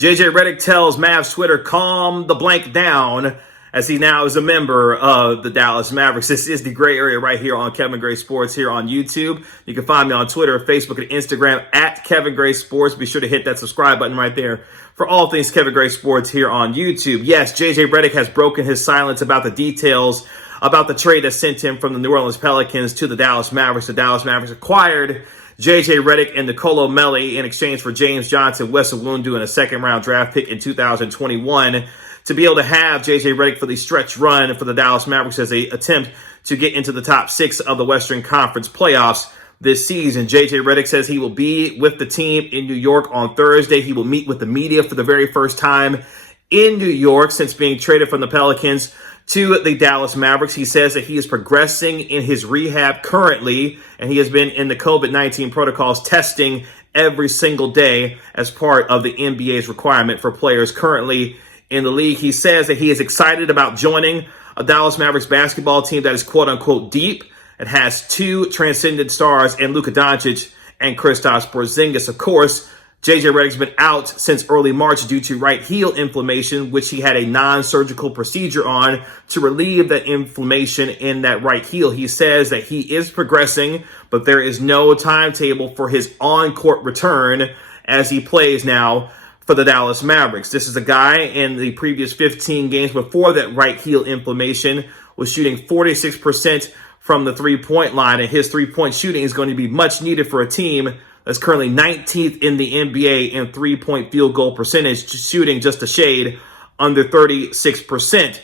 JJ Redick tells Mavs Twitter, calm the blank down, as he now is a member of the Dallas Mavericks. This is the Gray Area right here on Kevin Gray Sports here on YouTube. You can find me on Twitter, Facebook, and Instagram at Kevin Gray Sports. Be sure to hit that subscribe button right there for all things Kevin Gray Sports here on YouTube. Yes, JJ Redick has broken his silence about the details about the trade that sent him from the New Orleans Pelicans to the Dallas Mavericks. The Dallas Mavericks acquired JJ Redick and Nicolo Melli in exchange for James Johnson, Wes Iwundu, and a second-round draft pick in 2021 to be able to have JJ Redick for the stretch run for the Dallas Mavericks as they attempt to get into the top 6 of the Western Conference playoffs this season. JJ Redick says he will be with the team in New York on Thursday. He will meet with the media for the very first time in New York since being traded from the Pelicans to the Dallas Mavericks. He says that he is progressing in his rehab currently, and he has been in the COVID-19 protocols testing every single day as part of the NBA's requirement for players currently in the league. He says that he is excited about joining a Dallas Mavericks basketball team that is quote-unquote deep. It has 2 transcendent stars in Luka Doncic and Kristaps Porzingis. Of course, JJ Redick's been out since early March due to right heel inflammation, which he had a non-surgical procedure on to relieve that inflammation in that right heel. He says that he is progressing, but there is no timetable for his on-court return as he plays now for the Dallas Mavericks. This is a guy in the previous 15 games before that right heel inflammation was shooting 46% from the three-point line, and his three-point shooting is going to be much needed for a team that's currently 19th in the NBA in three-point field goal percentage, shooting just a shade under 36%.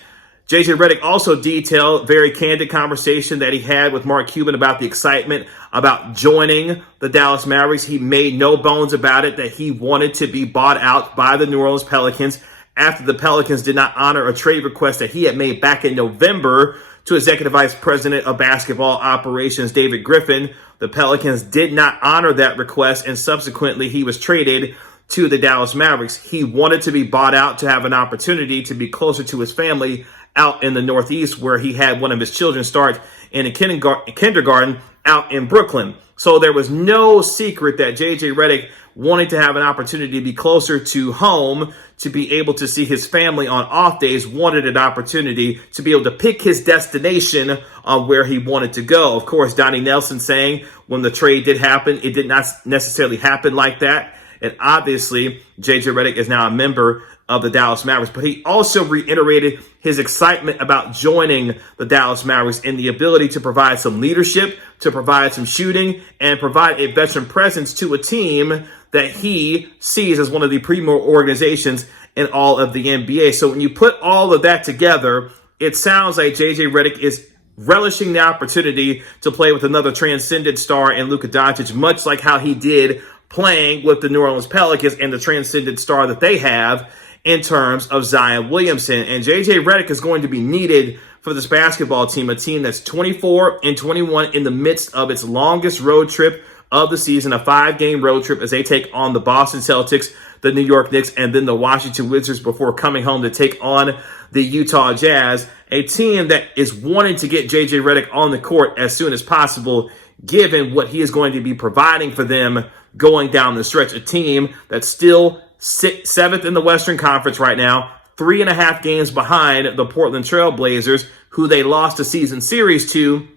JJ Redick also detailed very candid conversation that he had with Mark Cuban about the excitement about joining the Dallas Mavericks. He made no bones about it that he wanted to be bought out by the New Orleans Pelicans after the Pelicans did not honor a trade request that he had made back in November to Executive Vice President of Basketball Operations David Griffin. The Pelicans did not honor that request, and subsequently he was traded to the Dallas Mavericks. He wanted to be bought out to have an opportunity to be closer to his family out in the Northeast, where he had one of his children start in a kindergarten out in Brooklyn. So there was no secret that JJ Redick wanted to have an opportunity to be closer to home, to be able to see his family on off days, wanted an opportunity to be able to pick his destination on where he wanted to go. Of course, Donnie Nelson saying when the trade did happen, it did not necessarily happen like that. And obviously, JJ Redick is now a member of the Dallas Mavericks, but he also reiterated his excitement about joining the Dallas Mavericks and the ability to provide some leadership, to provide some shooting, and provide a veteran presence to a team that he sees as one of the premier organizations in all of the NBA. So when you put all of that together, it sounds like JJ Redick is relishing the opportunity to play with another transcendent star in Luka Doncic, much like how he did playing with the New Orleans Pelicans and the transcendent star that they have in terms of Zion Williamson. And JJ Redick is going to be needed for this basketball team, a team that's 24-21 in the midst of its longest road trip of the season, a 5-game road trip as they take on the Boston Celtics, the New York Knicks, and then the Washington Wizards before coming home to take on the Utah Jazz, a team that is wanting to get JJ Redick on the court as soon as possible, given what he is going to be providing for them going down the stretch. A team that's still 7th in the Western Conference right now, 3.5 games behind the Portland Trail Blazers, who they lost a season series to,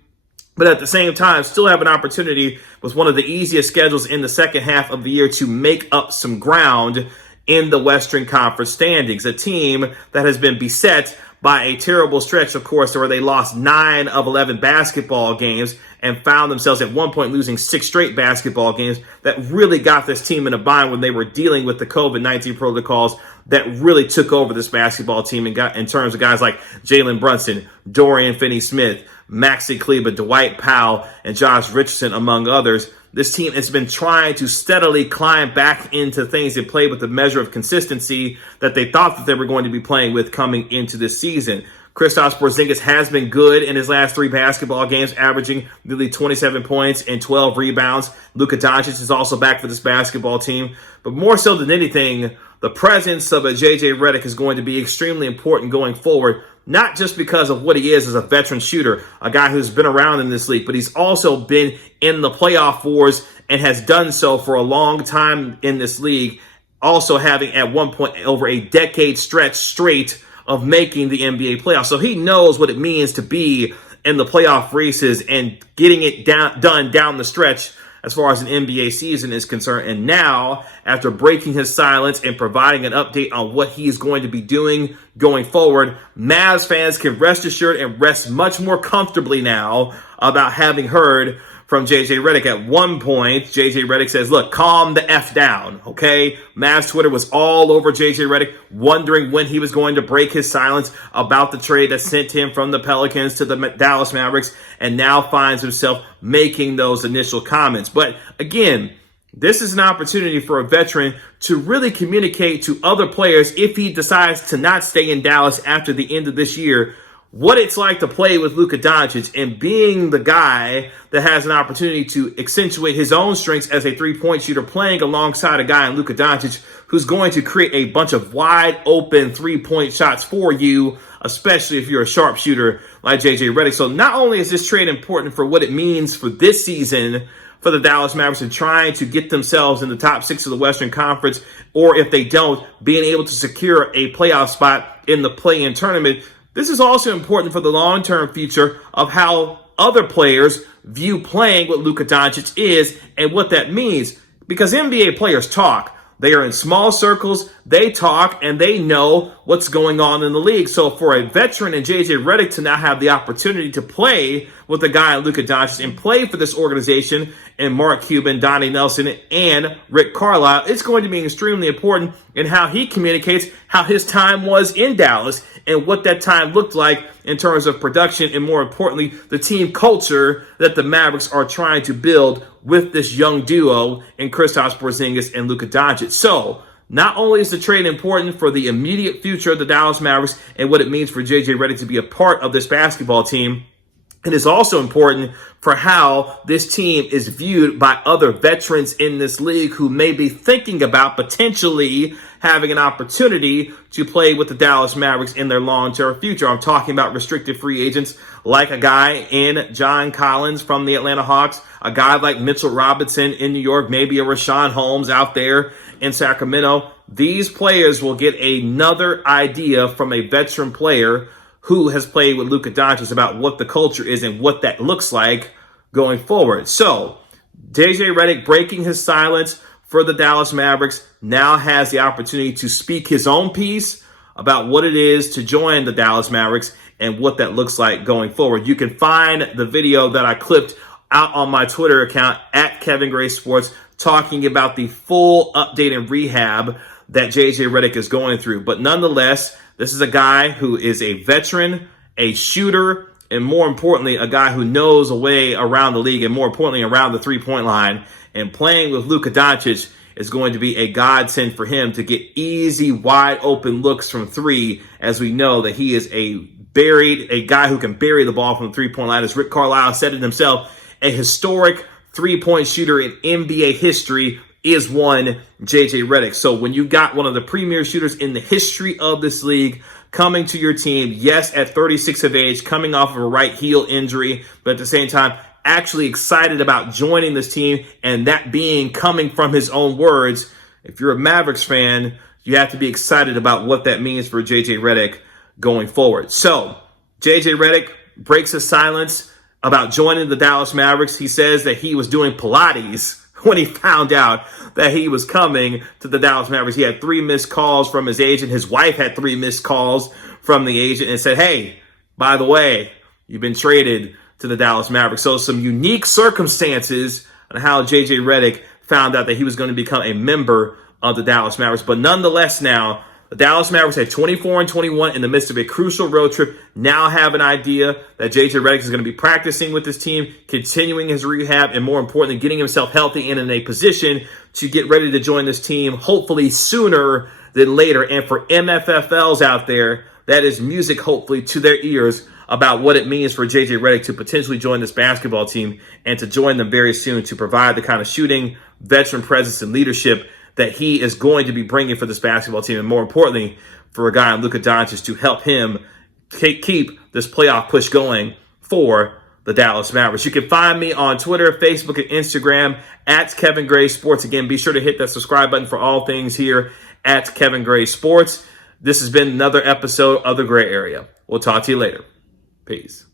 but at the same time still have an opportunity with one of the easiest schedules in the second half of the year to make up some ground in the Western Conference standings. A team that has been beset by a terrible stretch, of course, where they lost 9 of 11 basketball games and found themselves at one point losing 6 straight basketball games. That really got this team in a bind when they were dealing with the COVID-19 protocols that really took over this basketball team and got in terms of guys like Jalen Brunson, Dorian Finney-Smith, Maxi Kleber, Dwight Powell, and Josh Richardson, among others. This team has been trying to steadily climb back into things and play with the measure of consistency that they thought that they were going to be playing with coming into this season. Kristaps Porzingis has been good in his last 3 basketball games, averaging nearly 27 points and 12 rebounds. Luka Doncic is also back for this basketball team. But more so than anything, the presence of a JJ Redick is going to be extremely important going forward, not just because of what he is as a veteran shooter, a guy who's been around in this league, but he's also been in the playoff wars and has done so for a long time in this league also having at one point over a decade stretch straight of making the NBA playoffs. So he knows what it means to be in the playoff races and getting it done down the stretch as far as an NBA season is concerned. And now, after breaking his silence and providing an update on what he is going to be doing going forward, Mavs fans can rest assured and rest much more comfortably now about having heard from JJ Redick. At one point, JJ Redick says, look, calm the F down, okay? Mavs Twitter was all over JJ Redick, wondering when he was going to break his silence about the trade that sent him from the Pelicans to the Dallas Mavericks, and now finds himself making those initial comments. But again, this is an opportunity for a veteran to really communicate to other players if he decides to not stay in Dallas after the end of this year, what it's like to play with Luka Doncic and being the guy that has an opportunity to accentuate his own strengths as a three-point shooter, playing alongside a guy in Luka Doncic who's going to create a bunch of wide open three-point shots for you, especially if you're a sharpshooter like JJ Redick. So not only is this trade important for what it means for this season for the Dallas Mavericks and trying to get themselves in the top 6 of the Western Conference, or if they don't, being able to secure a playoff spot in the play-in tournament, this is also important for the long-term future of how other players view playing what Luka Doncic is and what that means. Because NBA players talk. They are in small circles, they talk, and they know what's going on in the league. So for a veteran in JJ Redick to now have the opportunity to play with a guy like Luka Doncic and play for this organization and Mark Cuban, Donnie Nelson, and Rick Carlisle, it's going to be extremely important in how he communicates how his time was in Dallas and what that time looked like in terms of production and, more importantly, the team culture that the Mavericks are trying to build with this young duo in Kristaps Porzingis and Luka Doncic. So, not only is the trade important for the immediate future of the Dallas Mavericks and what it means for JJ Redick to be a part of this basketball team, it is also important for how this team is viewed by other veterans in this league who may be thinking about potentially having an opportunity to play with the Dallas Mavericks in their long-term future. I'm talking about restricted free agents like a guy in John Collins from the Atlanta Hawks, a guy like Mitchell Robinson in New York, maybe a Rashawn Holmes out there in Sacramento. These players will get another idea from a veteran player who has played with Luka Doncic about what the culture is and what that looks like going forward. So, JJ Redick breaking his silence for the Dallas Mavericks now has the opportunity to speak his own piece about what it is to join the Dallas Mavericks and what that looks like going forward. You can find the video that I clipped out on my Twitter account at Kevin Gray Sports talking about the full update and rehab that JJ Redick is going through. But nonetheless, this is a guy who is a veteran, a shooter, and more importantly, a guy who knows a way around the league and more importantly, around the three-point line. And playing with Luka Doncic is going to be a godsend for him to get easy, wide open looks from three, as we know that he is a guy who can bury the ball from the three-point line. As Rick Carlisle said it himself, a historic three-point shooter in NBA history is one JJ Redick. So when you got one of the premier shooters in the history of this league coming to your team, yes, at 36 of age, coming off of a right heel injury, but at the same time, actually excited about joining this team, and that being coming from his own words, if you're a Mavericks fan, you have to be excited about what that means for JJ Redick going forward. So JJ Redick breaks his silence about joining the Dallas Mavericks. He says that he was doing Pilates when he found out that he was coming to the Dallas Mavericks. He had 3 missed calls from his agent. His wife had 3 missed calls from the agent and said, hey, by the way, you've been traded to the Dallas Mavericks. So some unique circumstances on how JJ Redick found out that he was going to become a member of the Dallas Mavericks. But nonetheless now, the Dallas Mavericks at 24-21 in the midst of a crucial road trip now have an idea that JJ Redick is going to be practicing with his team, continuing his rehab, and more importantly, getting himself healthy and in a position to get ready to join this team, hopefully sooner than later. And for MFFLs out there, that is music, hopefully, to their ears about what it means for JJ Redick to potentially join this basketball team and to join them very soon to provide the kind of shooting, veteran presence, and leadership that he is going to be bringing for this basketball team, and more importantly, for a guy like Luka Doncic to help him keep this playoff push going for the the Dallas Mavericks. You can find me on Twitter, Facebook, and Instagram at Kevin Gray Sports. Again, be sure to hit that subscribe button for all things here at Kevin Gray Sports. This has been another episode of The Gray Area. We'll talk to you later. Peace.